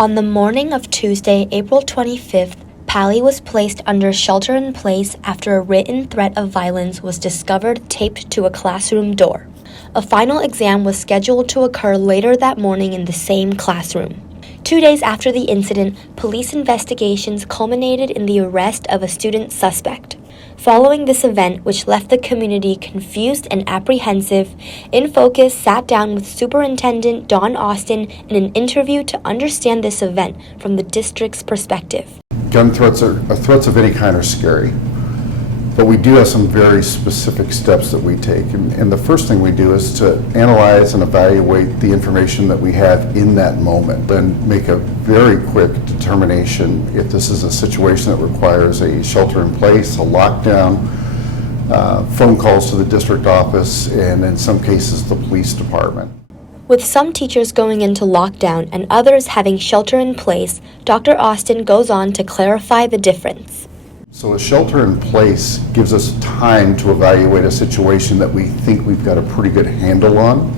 On the morning of Tuesday, April 25th, PALY was placed under shelter-in-place after a written threat of violence was discovered taped to a classroom door. A final exam was scheduled to occur later that morning in the same classroom. 2 days after the incident, police investigations culminated in the arrest of a student suspect. Following this event, which left the community confused and apprehensive, In Focus sat down with Superintendent Don Austin in an interview to understand this event from the district's perspective. Gun threats threats of any kind are scary, but we do have some very specific steps that we take. And the first thing we do is to analyze and evaluate the information that we have in that moment and make a very quick determination if this is a situation that requires a shelter in place, a lockdown, phone calls to the district office, and in some cases the police department. With some teachers going into lockdown and others having shelter in place, Dr. Austin goes on to clarify the difference. So a shelter in place gives us time to evaluate a situation that we think we've got a pretty good handle on.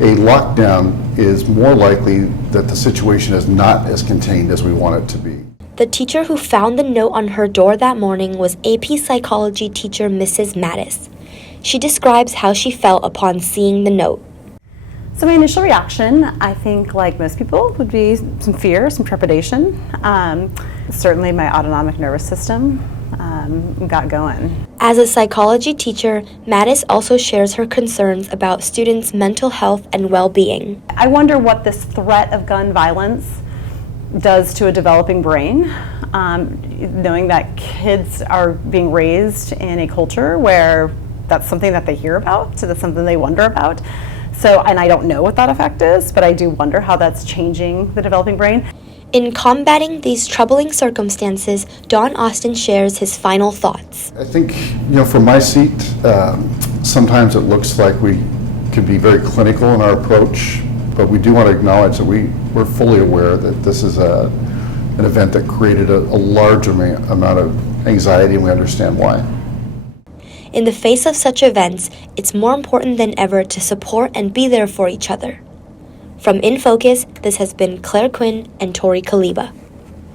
A lockdown is more likely that the situation is not as contained as we want it to be. The teacher who found the note on her door that morning was AP Psychology teacher Mrs. Mattis. She describes how she felt upon seeing the note. So my initial reaction, I think like most people, would be some fear, some trepidation. Certainly my autonomic nervous system got going. As a psychology teacher, Mattis also shares her concerns about students' mental health and well-being. I wonder what this threat of gun violence does to a developing brain, knowing that kids are being raised in a culture where that's something that they hear about, so that's something they wonder about. So, and I don't know what that effect is, but I do wonder how that's changing the developing brain. In combating these troubling circumstances, Don Austin shares his final thoughts. I think, from my seat, sometimes it looks like we can be very clinical in our approach, but we do want to acknowledge that we're fully aware that this is an event that created a large amount of anxiety, and we understand why. In the face of such events, it's more important than ever to support and be there for each other. From In Focus, this has been Claire Quinn and Tori Kaliba.